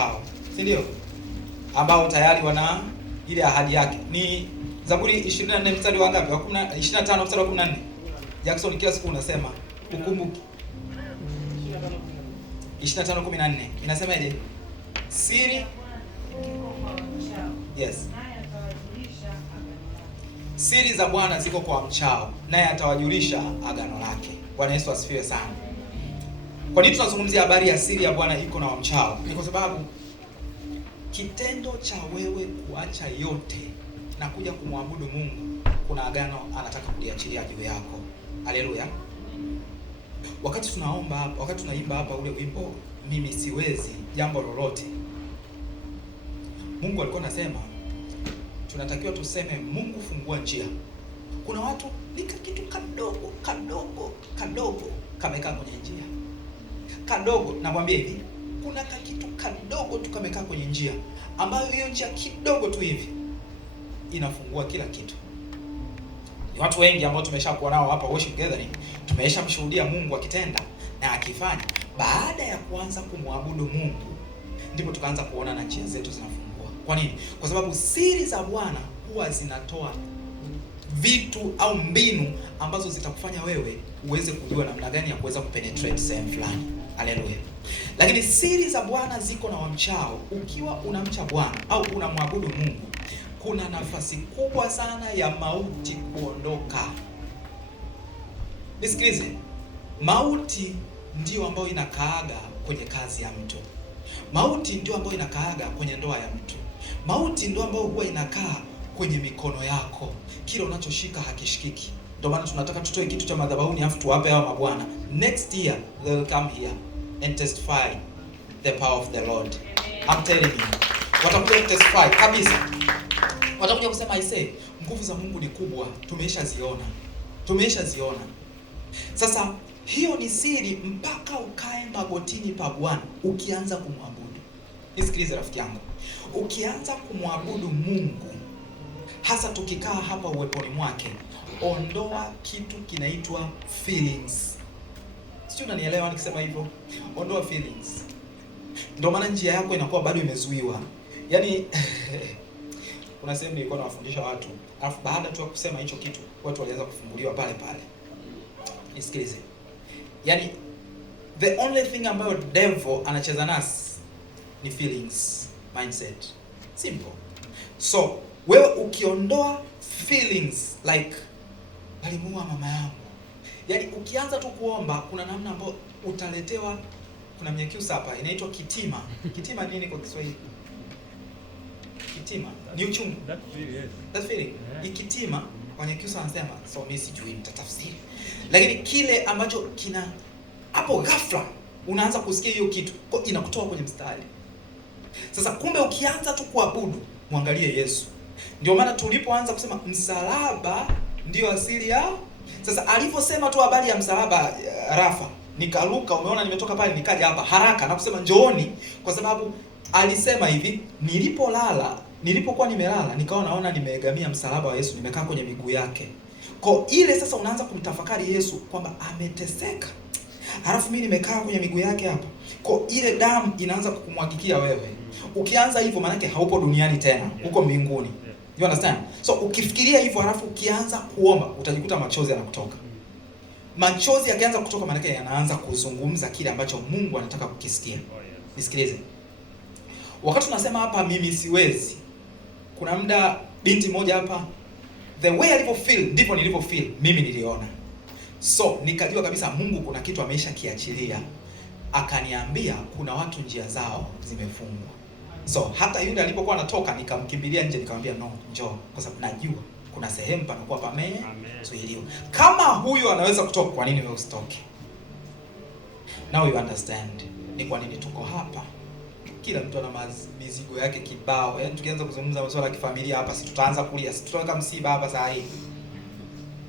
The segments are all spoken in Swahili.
wamchao, si ndio? Ambao tayari wana ile ahadi yake. Ni Zaburi 24 mstari wa ngapi? Wa 25 mstari wa 14. Jackson, kila siku unasema ukumbuke. 25:14 inasemaje? Siri, yes, siri za Bwana ziko kwa wamchao, naye atawajulisha agano lake. Bwana Yesu asifiwe sana. Kwa nini tunazungumzia habari ya siri ya Bwana iko na wamchao? Ni kwa sababu kitendo cha wewe kuacha yote na kuja kumwabudu Mungu, kuna agano anataka kuliachilia juu yako. Haleluya. Wakati tunaomba hapa, wakati tunaimba hapa ule wimbo mimi siwezi jambo lolote, Mungu alikuwa anasema tunatakiwa tuseme Mungu fungua njia. Kuna watu nika kitu kadogo kadogo kadogo kamekaa kwenye njia. Kadogo, nakwambia hivi, kuna kitu kadogo tu kamekaa kwenye njia, ambayo hiyo njia kidogo tu hivi inafungua kila kitu. Ni watu wengi ambao tumeshakuwa nao hapa worship gathering, tumeshamshuhudia Mungu akitenda na akifanya. Baada ya kuanza kumwabudu Mungu, ndipo tukaanza kuona na njia zetu zinafungua. Kwa nini? Kwa sababu siri za Bwana huwa zinatoa vitu au mbinu ambazo zitakufanya wewe uweze kujua namna gani ya kuweza kupenetrate sehemu fulani. Haleluya. Lakini siri za Bwana ziko na wamchao. Ukiwa unamcha Bwana au unamwabudu Mungu, kuna nafasi kubwa sana ya mauti kuondoka. Nisikilize, mauti ndio ambayo inakaaga kwenye kazi ya mtu. Mauti ndio ambayo inakaaga kwenye ndoa ya mtu. Mauti ndio ambayo huwa inakaa kwenye mikono yako. Kile unachoshika hakishikiki. Ndio maana tunataka tutoe kitu cha madhabahuni afu tuwape hawa mabwana. Next year they will come here and testify the power of the Lord. I'm telling you. Watakuja testify kabisa. Watakuja kusema I say, nguvu za Mungu ni kubwa, tumeshaziona. Sasa hiyo ni siri mpaka ukae magotini pa Bwana ukianza kumwabudu. Nisikilize rafiki yangu. Ukianza kumwabudu Mungu, hasa tukikaa hapa uweponi mwake, ondoa kitu kinaitwa feelings. Sio, unanielewa nikisema hivyo? Ondoa feelings. Ndio maana njia yako inakuwa bado imezuiwa. Yaani kuna sehemu nilikuwa nawafundisha watu, alafu baada tu ya kusema hicho kitu, watu walianza kufunguliwa pale pale. Nisikilize. Yaani the only thing ambayo devil anacheza nasi ni feelings, mindset. Simple. So, wewe ukiondoa feelings like alimuua mama yangu. Yaani ukianza tu kuomba, kuna namna ambayo utaletewa, kuna mnyekiusa hapa inaitwa kitima. Kitima nini kwa Kiswahili? Kitima ni uchungu. That feeling. Ikitima kwenye Kiusa anasema, so mimi sijui nitatafsiri. Lakini kile ambacho kina hapo ghafla unaanza kusikia hiyo kitu, kwa inakutoa kwenye mstari. Sasa kumbe ukianza tu kuabudu, muangalie Yesu. Ndio maana tulipoanza kusema msalaba ndio asili ya. Sasa aliposema tu habari ya msalaba Rafa, nikaruka, umeona nimetoka pale nikaja hapa haraka na kusema njooni, kwa sababu alisema hivi, nilipokuwa nimelala nikawa naona nimeegamia msalaba wa Yesu, nimekaa kwenye miguu yake. Kwa ile sasa unaanza kumtafakari Yesu kwamba ameteseka, halafu mimi nimekaa kwenye miguu yake hapa. Kwa ile damu inaanza kukumwagikia wewe. Ukianza hivyo maana yake haupo duniani tena, uko mbinguni. You understand? So ukifikiria hivyo halafu ukianza kuomba, utajikuta machozi yanakutoka. Machozi yakianza kutoka maana yake yanaanza kuzungumza kile ambacho Mungu anataka kukisikia. Nisikilize. Wakati tunasema hapa mimi siwezi, kuna muda binti moja hapa, the way alivyo feel ndivyo nilivyo feel, mimi niliona. So nikajua kabisa Mungu kuna kitu ameisha kiachilia. Akaniambia kuna watu njia zao zimefungwa. So hata yule alipokuwa anatoka nikamkimbilia nje, nikamwambia no, njoo, kwa sababu najua kuna sehemu panakuwa pamezuiliwa. Kama huyo anaweza kutoka, kwa nini wewe usitoke? Now you understand ni kwa nini tuko hapa. Kila mtu ana mizigo yake kibao. Yaani tukianza kuzungumza masuala ya kifamilia hapa, si tutaanza kulia, si tutaweka msiba hapa saa hii.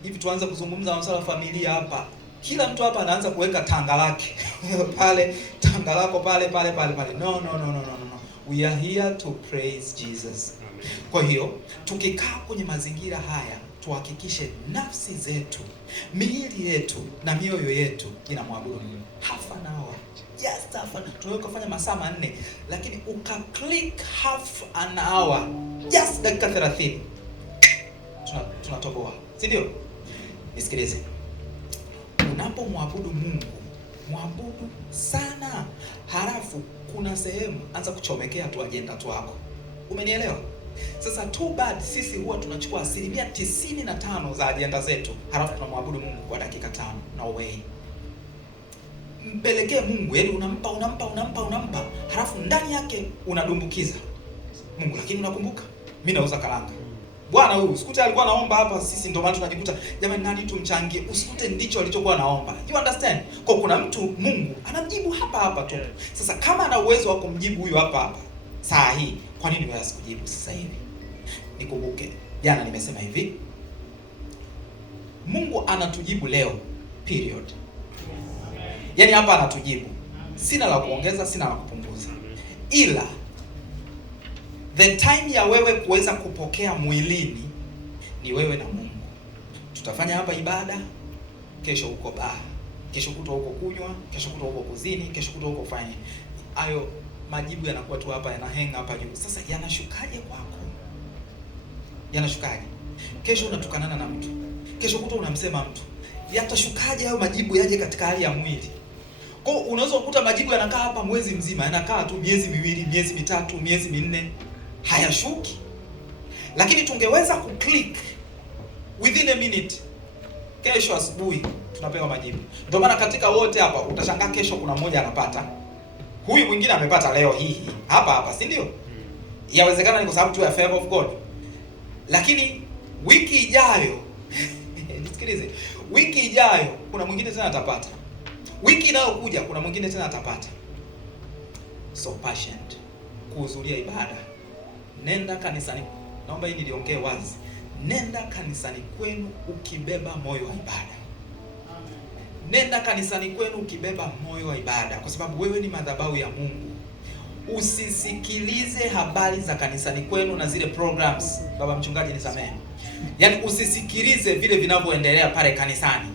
Hivi tuanze kuzungumza masuala ya familia hapa, kila mtu hapa anaanza kuweka tanga lake pale, tanga lako pale. No. We are here to praise Jesus. Kwa hiyo tukikaa kwenye mazingira haya, tuhakikishe nafsi zetu, miili yetu na mioyo yetu inamwabudu Mungu. Half an hour, just tunaweza kufanya masaa 4, lakini click half an hour, just dakika 30, tunatoboa, si ndio? Nisikilize, unapomwabudu Mungu, mwabudu sana, halafu kuna sehemu anza kuchomekea tu ajenda tu wako. Umenielewa? Sasa too bad sisi huwa tunachukua 95% za ajenda zetu, halafu tunamwabudu Mungu kwa dakika 5. No way. Mpelekee Mungu, yaani unampa, halafu ndani yake unadumbukiza Mungu. Lakini unakumbuka, mimi nauza karanga. Bwana huyu usikute alikuwa anaomba hapa, sisi ndio maana tunajikuta jamani, nani tumchangie? Usikute ndicho alichokuwa anaomba. You understand? Kwa kuna mtu Mungu anamjibu hapa tu. Sasa kama ana uwezo wa kumjibu huyu hapa saa hii, kwa nini wewe usikujibu sasa hivi? Nikumbuke jana nimesema hivi, Mungu anatujibu leo, period. Yaani hapa anatujibu. Sina la kuongeza, sina la kupunguza. Ila the time ya wewe kuweza kupokea mwilini ni wewe na Mungu. Tutafanya hapa ibada, kesho uko baa, kesho kutwa huko kunywa, kesho kutwa huko kuzini, kesho kutwa huko fanya. Hayo majibu yanakuwa tu hapa, yanahang hapa juu. Sasa yanashukaje kwako? Yanashukaje? Kesho unatukanana na mtu, kesho kutwa unamsema mtu. Yatashukaje hayo majibu yaje katika hali ya mwili? Kwa unaweza kukuta majibu yanakaa hapa mwezi mzima, yanakaa tu miezi 2, miezi 3, miezi 4, hayashuki. Lakini tungeweza kuclick within a minute, kesho asubuhi tunapewa majibu. Ndio maana katika wote hapa utashangaa kesho kuna mmoja anapata, huyu mwingine amepata leo hii hapa, si ndio? Yawezekana ni kwa sababu tu ya favor of God. Lakini wiki ijayo nisikilize, wiki ijayo kuna mwingine tena atapata. Wiki inayokuja kuna mwingine tena atapata. So patient kuhudhuria ibada. Nenda kanisani. Naomba hii niliongee wazi. Nenda kanisani kwenu ukibeba moyo wa ibada. Nenda kanisani kwenu ukibeba moyo wa ibada, kwa sababu wewe ni madhabahu ya Mungu. Usisikilize habari za kanisani kwenu na zile programs. Baba mchungaji nisamehe. Yaani usisikilize vile vinavyoendelea pale kanisani.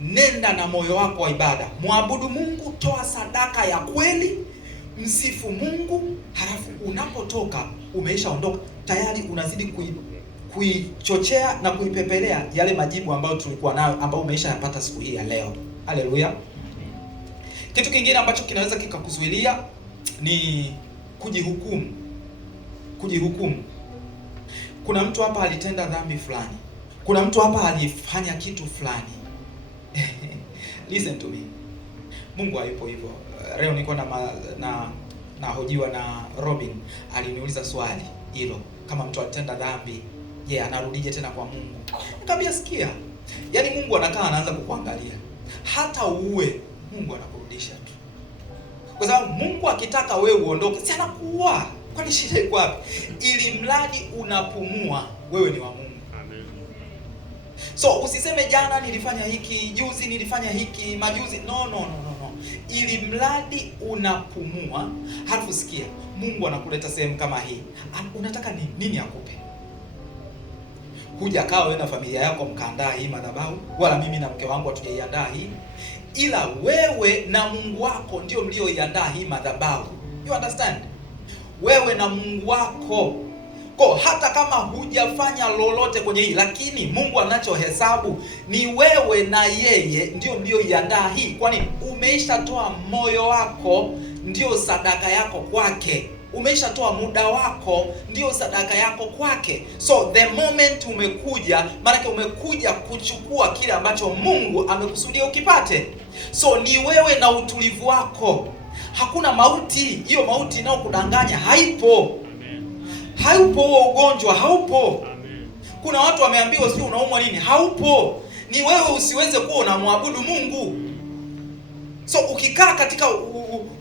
Nenda na moyo wako wa ibada. Muabudu Mungu, toa sadaka ya kweli, msifu Mungu, halafu unapotoka umeshaondoka tayari, unazidi kuichochea na kuipepelea yale majibu ambayo tulikuwa nayo, ambayo umeshayapata siku hii ya leo. Haleluya. Kitu kingine ambacho kinaweza kikakuzuilia ni kujihukumu. Kujihukumu. Kuna mtu hapa alitenda dhambi fulani. Kuna mtu hapa alifanya kitu fulani. Listen to me. Mungu hayupo hivyo. Leo niko na hojiwa na Robin, aliniuliza swali hilo, kama mtu alitenda dhambi, je, anarudije tena kwa Mungu? Nikamwambia sikia. Yaani Mungu anaanza kukuangalia. Hata uue, Mungu anakurudisha tu. Kwa sababu Mungu akitaka wewe uondoke, si anakuua. Kwani shida iko wapi? Ili mradi unapumua, wewe ni wa Mungu. Amen. So usiseme jana nilifanya hiki, juzi nilifanya hiki, majuzi. No. Ili mradi unapumua, halafu sikia, Mungu anakuleta sehemu kama hii. Unataka nini akupe? Hujakaa wewe na familia yako mkaandaa hii madhabahu, wala mimi na mke wangu hatujaiandaa hii. Ila wewe na Mungu wako ndio mlioiandaa hii madhabahu. You understand? Wewe na Mungu wako. Kwa hata kama hujafanya lolote kwenye hii, lakini Mungu anachohesabu ni wewe na yeye ndio mlioiandaa hii. Kwani umeishatoa moyo wako, ndio sadaka yako kwake. Umeishatoa muda wako, ndio sadaka yako kwake. So the moment umekuja, maana umekuja kuchukua kile ambacho Mungu amekusudia ukipate. So ni wewe na utulivu wako. Hakuna mauti. Hiyo mauti inayokudanganya haipo. Haupo huo ugonjwa, haupo. Amen. Kuna watu wameambiwa sio unaumwa nini, haupo. Ni wewe usiweze kuwa unamwabudu Mungu. So ukikaa katika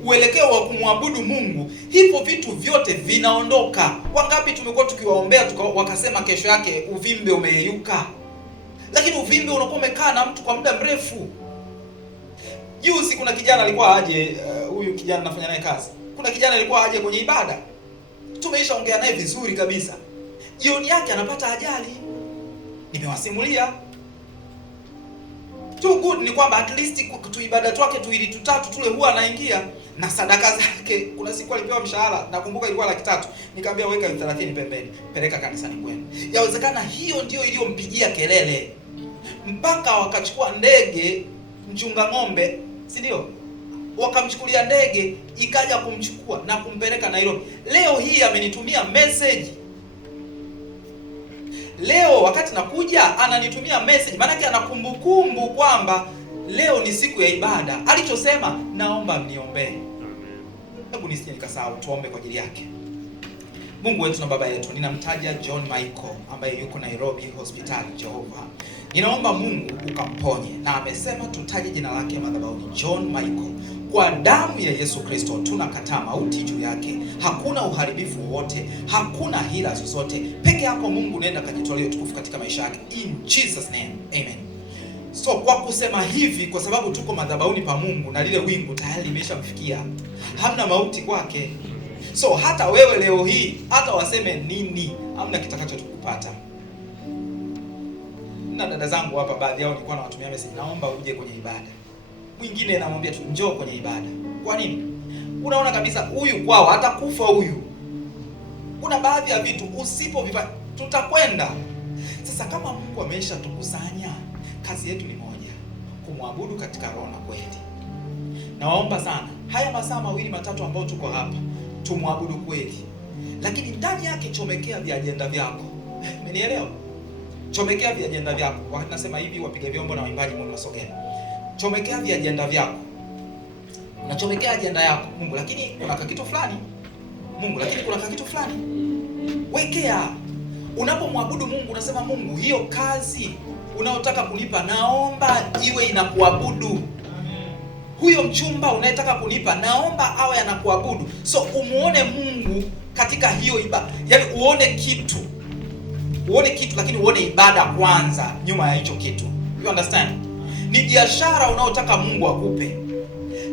uelekeo wa kumwabudu Mungu, hivyo vitu vyote vinaondoka. Wangapi tumekuwa tukiwaombea wakasema kesho yake uvimbe umeyeyuka. Lakini uvimbe unakuwa umekaa na mtu kwa muda mrefu. Juzi kuna kijana alikuwa aje, huyu kijana nafanya naye kazi. Kuna kijana alikuwa aje kwenye ibada. Tumeishaongea naye vizuri kabisa. Jioni yake anapata ajali. Nimewasimulia. Too good ni kwamba at least tu ibada twake tuili tutatu tule huwa anaingia na sadaka zake. Kuna siku alipewa mshahara, nakumbuka ilikuwa 300,000. Nikamwambia weka 30 pembeni, peleka kanisani kwenu. Yawezekana hiyo ndio iliyompigia kelele mpaka wakachukua ndege, mchunga ng'ombe, si ndio? Wakamchukulia ndege ikaja kumchukua na kumpeleka Nairobi. Leo hii amenitumia message. Leo wakati nakuja ananitumia message, maana yake anakumbukumbu kwamba leo ni siku ya ibada. Alichosema, naomba mniombee. Hebu nisije nikasahau, tuombe kwa ajili yake. Mungu wetu na Baba yetu, ninamtaja John Michael ambaye yuko Nairobi hospitali. Jehova, ninaomba Mungu ukamponye, na amesema tutaje jina lake madhabahuni. John Michael, kwa damu ya Yesu Kristo tunakataa mauti juu yake. Hakuna uharibifu wowote, hakuna hila zozote. Peke yako Mungu, nenda kajitolee utukufu katika maisha yake, in Jesus name, amen. So kwa kusema hivi, kwa sababu tuko madhabahuni pa Mungu na lile wingu tayari limeshamfikia, hamna mauti kwake. So hata wewe leo hii, hata waseme nini, hamna kitakachokupata. Na dada zangu hapa, baadhi yao nilikuwa nawatumia message, naomba uje kwenye ibada. Mwingine namwambia tu njoo kwenye ibada. Kwa nini? Unaona kabisa huyu kwao hatakufa huyu. Kuna baadhi ya vitu usipovifanya tutakwenda. Sasa kama Mungu amesha tukusanya, kazi yetu ni moja, kumwabudu katika roho na kweli. Nawaomba sana, haya masaa 2-3 ambao tuko hapa, tumwabudu kweli. Lakini ndani yake chomekea viajenda vyako. Umenielewa? Chomekea viajenda vyako. Wakati nasema hivi, wapiga vyombo na waimbaji, Mungu masogea. Chomekea viajenda vyako. Unachomekea ajenda yako Mungu, lakini kuna kitu fulani Mungu, lakini kuna kitu fulani wekea. Unapomwabudu Mungu unasema, Mungu, hiyo kazi unaotaka kunipa naomba iwe inakuabudu. Huyo mchumba unayetaka kunipa naomba awe anakuabudu. So umuone Mungu katika hiyo ibada. Yaani uone kitu, lakini uone ibada kwanza nyuma ya hicho kitu. You understand? Ni biashara unaotaka Mungu akupe,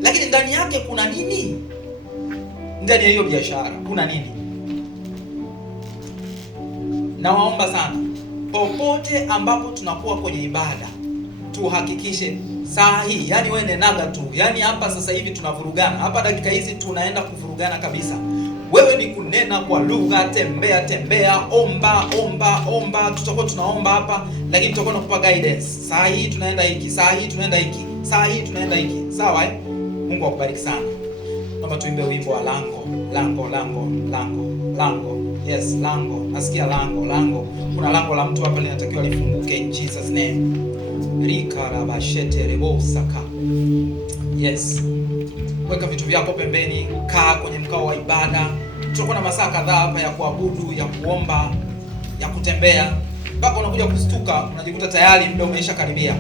lakini ndani yake kuna nini? Ndani ya hiyo biashara kuna nini? Nawaomba sana, popote ambapo tunakuwa kwenye ibada, tuhakikishe saa hii, yani wewe nenaga tu. Yani hapa sasa hivi tunavurugana. Hapa dakika hizi tunaenda kuvurugana kabisa. Wewe ni kunena kwa lugha, tembea, omba. Tutakuwa tunaomba hapa, lakini tutakuwa tunakupa guidance. Saa hii tunaenda hiki, saa hii tunaenda hiki, saa hii tunaenda hiki. Sawa eh? Mungu akubariki sana. Naomba tuimbe wimbo wa lango. Yes, lango. Nasikia lango. Kuna lango la mtu hapa linatakiwa lifunguke in Jesus name. Rika rabashete rebosaka. Yes. Weka vitu vyako pembeni, kaa kwenye mkao wa ibada. Tutakuwa na masaa kadhaa hapa ya kuabudu, ya kuomba, ya kutembea. Mpaka unakuja kustuka, unajikuta tayari muda umeisha karibia.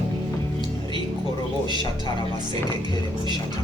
Riko robo shatara maseke kele boshata.